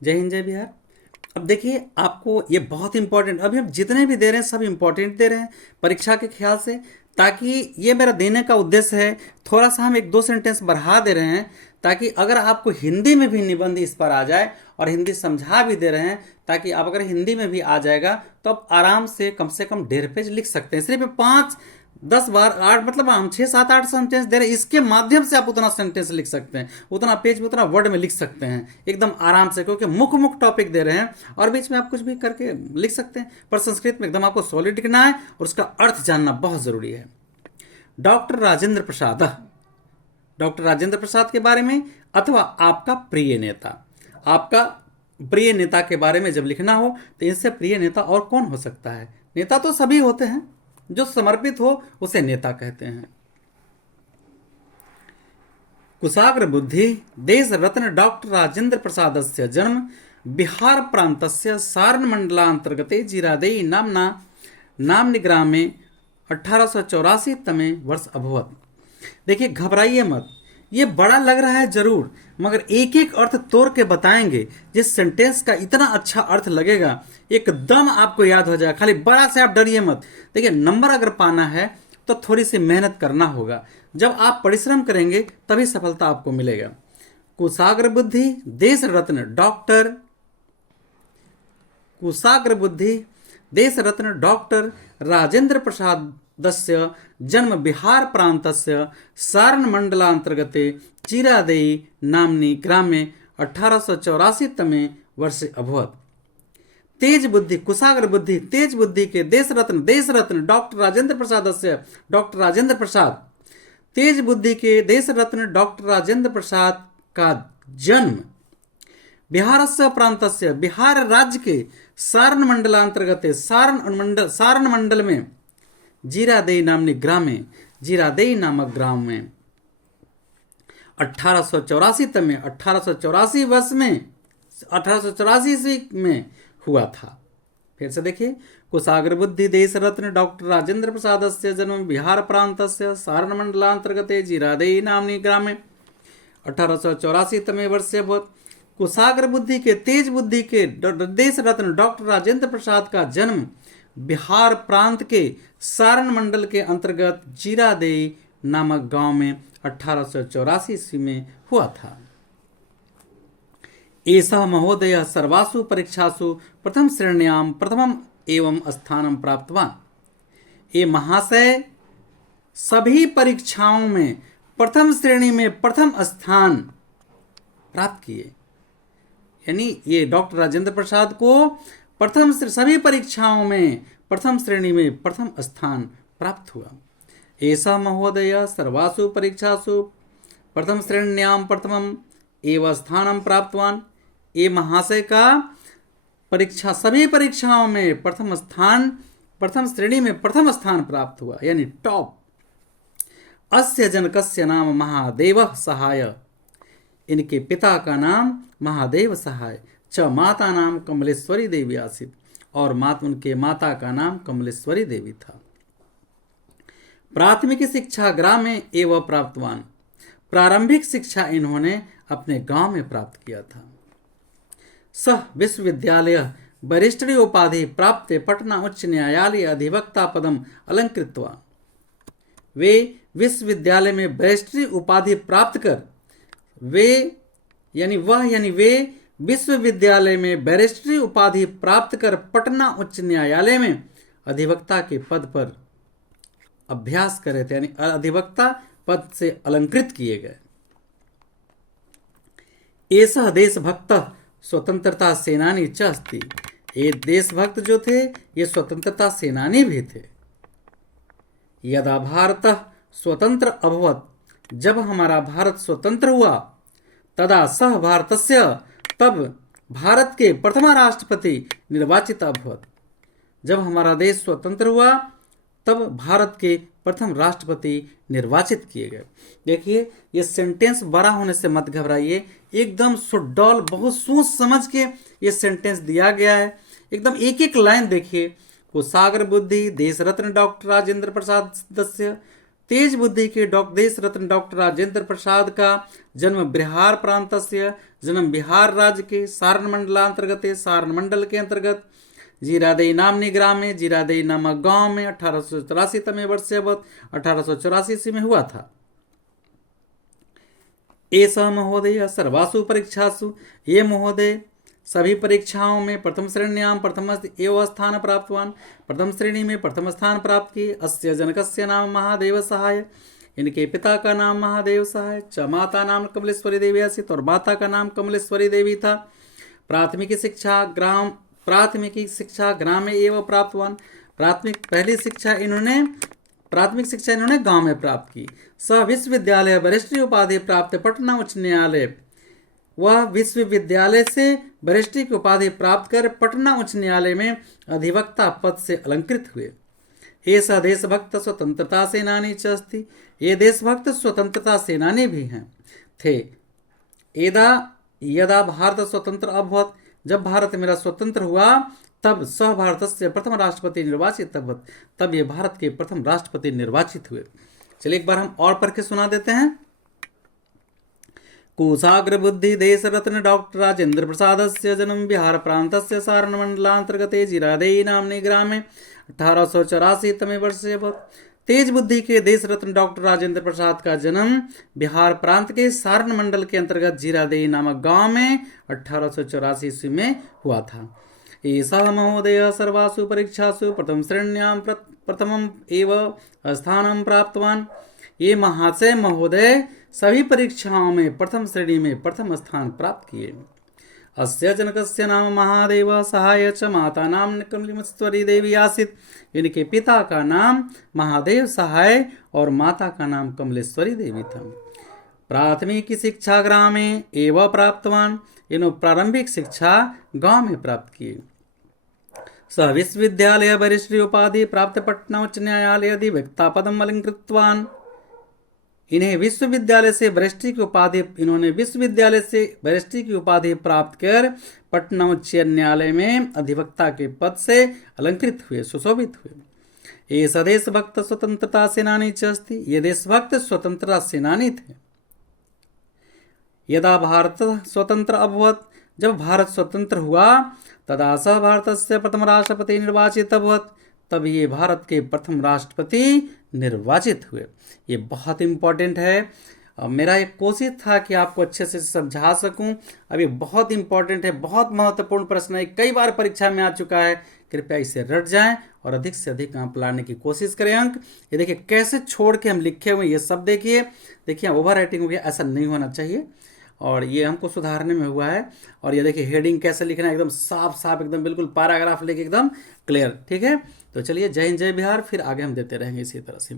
जय हिंद जय बिहार। अब देखिए, आपको ये बहुत इंपॉर्टेंट, अभी हम जितने भी दे रहे हैं सब इंपॉर्टेंट दे रहे हैं परीक्षा के ख्याल से, ताकि ये मेरा देने का उद्देश्य है। थोड़ा सा हम एक दो सेंटेंस बढ़ा दे रहे हैं ताकि अगर आपको हिंदी में भी निबंध इस पर आ जाए, और हिंदी समझा भी दे रहे हैं ताकि आप अगर हिंदी में भी आ जाएगा तो आप आराम से कम 1.5 पेज लिख सकते हैं। सिर्फ 5-10 बार 8, मतलब हम 6-7-8 सेंटेंस दे रहे हैं, इसके माध्यम से आप उतना सेंटेंस लिख सकते हैं, उतना पेज में, उतना वर्ड में लिख सकते हैं एकदम आराम से, क्योंकि मुख्य मुख्य टॉपिक दे रहे हैं और बीच में आप कुछ भी करके लिख सकते हैं। पर संस्कृत में एकदम आपको सॉलिड लिखना है और उसका अर्थ जानना बहुत जरूरी है। डॉक्टर राजेंद्र प्रसाद, डॉक्टर राजेंद्र प्रसाद के बारे में, अथवा आपका प्रिय नेता, आपका प्रिय नेता के बारे में जब लिखना हो तो इससे प्रिय नेता और कौन हो सकता है। नेता तो सभी होते हैं, जो समर्पित हो उसे नेता कहते हैं। कुशाग्र बुद्धि देश रत्न डॉक्टर राजेंद्र प्रसादस्य जन्म बिहार प्रान्तस्य सारण मंडलांतर्गते जीरादेई नाम्ना नाम्नि ग्रामे 1884 तमे वर्ष अभवत। देखिए, घबराइए मत, ये बड़ा लग रहा है जरूर, मगर एक एक अर्थ तोड़ के बताएंगे। जिस सेंटेंस का इतना अच्छा अर्थ लगेगा एकदम आपको याद हो जाएगा। खाली बड़ा से आप डरिए मत। देखिए, नंबर अगर पाना है तो थोड़ी सी मेहनत करना होगा। जब आप परिश्रम करेंगे तभी सफलता आपको मिलेगा। कुशाग्र बुद्धि देश रत्न डॉक्टर, कुशाग्र बुद्धि देश रत्न डॉक्टर राजेंद्र प्रसादस्य जन्म बिहार प्रान्तस्य सारण मंडलांतर्गते चिरादेई नाम्नि ग्रामे 1884 तमे वर्षे अभवत। तेज बुद्धि कुशाग्र बुद्धि तेज बुद्धि के देश रत्न डॉक्टर राजेंद्र प्रसादस्य, डॉक्टर राजेंद्र प्रसाद, तेज बुद्धि के देश रत्न डॉक्टर राजेंद्र प्रसाद का जन्म बिहारस्य प्रान्तस्य बिहार राज्य के सारण मंडलांतर्गत सारण मंडल में जीरादेई नामनी ग्रामे, जीरादेई नामक ग्राम में 1884 तमे 1884 वर्ष में 1884 ईस्वी में हुआ था। फिर से देखिए, कुशाग्र बुद्धि देश रत्न डॉक्टर राजेंद्र प्रसाद से जन्म बिहार प्रान्तस्य सारण मंडलांतर्गते जीरादेई नामनी ग्रामे 1884 तमे वर्षे अभवत। कुशाग्र बुद्धि के तेज बुद्धि के देश रत्न डॉक्टर राजेंद्र प्रसाद का जन्म बिहार प्रांत के सारण मंडल के अंतर्गत जीरादेई नामक गांव में 1884 ईस्वी में हुआ था। एषः महोदय सर्वासु परीक्षासु प्रथम श्रेण्यां प्रथमम एवं स्थानं प्राप्तवान। ये महाशय सभी परीक्षाओं में प्रथम श्रेणी में प्रथम स्थान प्राप्त किए। यानी ये डॉक्टर राजेंद्र प्रसाद को प्रथम सभी परीक्षाओं में प्रथम श्रेणी में प्रथम स्थान प्राप्त हुआ। ऐसा महोदय सर्वासु परीक्षासु प्रथम श्रेण्यां प्रथमम एव स्थानं प्राप्तवान। ये महाशय का सभी परीक्षाओं में प्रथम श्रेणी में प्रथम स्थान प्राप्त हुआ, यानी टॉप। अस्य जनकस्य नाम महादेव सहाय, इनके पिता का नाम महादेव सहाय, च माता नाम कमलेश्वरी देवी आसित, और उनके माता का नाम कमलेश्वरी देवी था। प्राथमिक शिक्षा ग्राम में एवं प्राप्तवान, प्रारंभिक शिक्षा इन्होंने अपने गांव में प्राप्त किया था। सह विश्वविद्यालय वरिष्ठी उपाधि प्राप्त पटना उच्च न्यायालय अधिवक्ता पदम अलंकृतवा। वे विश्वविद्यालय में वरिष्ठी उपाधि प्राप्त कर वे विश्वविद्यालय में बैरिस्ट्री उपाधि प्राप्त कर पटना उच्च न्यायालय में अधिवक्ता के पद पर अभ्यास कर रहे थे, यानी अधिवक्ता पद से अलंकृत किए गए। एषः देशभक्त स्वतंत्रता सेनानी च अस्ति। ये देशभक्त जो थे ये स्वतंत्रता सेनानी भी थे। यदा भारत स्वतंत्र अभवत, जब हमारा भारत स्वतंत्र हुआ, तदा सह भारतस्य, तब भारत के प्रथम राष्ट्रपति निर्वाचित अभवत। जब हमारा देश स्वतंत्र हुआ तब भारत के प्रथम राष्ट्रपति निर्वाचित किए गए। देखिए, ये सेंटेंस बड़ा होने से मत घबराइए, एकदम सुडौल बहुत सोच समझ के ये सेंटेंस दिया गया है। एकदम एक एक लाइन देखिए। कुशाग्र बुद्धि देश रत्न डॉक्टर राजेंद्र प्रसाद सदस्य, तेज बुद्धि के देश रत्न डॉक्टर राजेंद्र प्रसाद का जन्म बिहार प्रांतस्य जन्म बिहार राज्य के सारण मंडलांतर्गत सारण मंडल के अंतर्गत जीरादेई नामनी ग्राम में जीरादेई नामक गांव में 1884 तमे वर्ष से 1884 ईस्वी में हुआ था। एषः महोदय सर्वासु परीक्षासु, ये महोदय सभी परीक्षाओं में प्रथम श्रेण्यां प्रथम एव स्थान प्राप्तवान, प्रथम श्रेणी में प्रथम स्थान प्राप्त किए। अस्य जनकस्य नाम महादेव सहाय, इनके पिता का नाम महादेव सहाय, च माता नाम कमलेश्वरी देवी आसीत और माता का नाम कमलेश्वरी देवी था। प्राथमिक शिक्षा ग्राम में एवं प्राप्तवान, प्राथमिक शिक्षा इन्होंने गांव में प्राप्त की। स विश्वविद्यालय वरिष्ठ उपाधि प्राप्त पटना उच्च न्यायालय, वह विश्वविद्यालय से वरिष्ठ की उपाधि प्राप्त कर पटना उच्च न्यायालय में अधिवक्ता पद से अलंकृत हुए। एषः देशभक्त स्वतंत्रता सेनानी च अस्ति, ये देशभक्त स्वतंत्रता सेनानी भी हैं थे। यदा भारत स्वतंत्र अभवत, जब भारत मेरा स्वतंत्र हुआ तब सह भारत से प्रथम राष्ट्रपति निर्वाचित अभवत, तब ये भारत के प्रथम राष्ट्रपति निर्वाचित हुए। चलिए एक बार हम और पढ़ के सुना देते हैं। कुशाग्र बुद्धि देश रत्न डॉक्टर राजेंद्र प्रसाद से जन्म बिहार प्रांत से सारण मंडलांतर्गते जीरादेई नामने ग्रामे 1884 तमे वर्षे अभवत। तेज बुद्धि के देश रत्न डॉक्टर राजेंद्र प्रसाद का जन्म बिहार प्रांत के सारण मंडल के अंतर्गत जीरादेई नामक गांव में 1884 ईस्वी में हुआ था। एषः महोदय सर्वासु परीक्षासु प्रथम श्रेण्यां प्रथमम एव स्थानं प्राप्तवान, ये महाशय महोदय सभी परीक्षाओं में प्रथम श्रेणी में प्रथम स्थान प्राप्त किए। अस्य जनकस्य नाम महादेव सहाय च माता नाम कमलेश्वरी देवी आसीत, इनके पिता का नाम महादेव सहाय और माता का नाम कमलेश्वरी देवी था। प्राथमिक शिक्षा ग्राम में एवं प्राप्तवान, इन्होंने प्रारंभिक शिक्षा गांव में प्राप्त किए। स विश्वविद्यालय वरिष्ठ उपाधि प्राप्त पटना उच्च न्यायालय अधिवक्ता पदम अलंकृतवान, इन्हें विश्वविद्यालय से वरिष्ठ की उपाधि प्राप्त कर पटना उच्च न्यायालय में अधिवक्ता के पद से अलंकृत हुए, सुशोभित हुए। ये देशभक्त स्वतंत्रता सेनानी च अस्ति, ये देशभक्त स्वतंत्रता सेनानी थे। यदा भारत स्वतंत्र अभवत, जब भारत स्वतंत्र हुआ तदा स भारत से प्रथम राष्ट्रपति निर्वाचित अभवत, तब ये भारत के प्रथम राष्ट्रपति निर्वाचित हुए। ये बहुत इम्पोर्टेंट है। मेरा एक कोशिश था कि आपको अच्छे से समझा सकूं। अब ये बहुत इम्पोर्टेंट है, बहुत महत्वपूर्ण प्रश्न है, कई बार परीक्षा में आ चुका है। कृपया इसे रट जाएं और अधिक से अधिक अंक लाने की कोशिश करें। अंक ये देखिए कैसे छोड़ के हम लिखे हुए, ये सब देखिए ओवर राइटिंग हो गया, ऐसा नहीं होना चाहिए और ये हमको सुधारने में हुआ है। और ये देखिए हेडिंग कैसे लिखना है, एकदम साफ साफ, एकदम बिल्कुल पैराग्राफ लेके एकदम क्लियर। ठीक है, तो चलिए जय हिंद जय बिहार, फिर आगे हम देते रहेंगे इसी तरह से।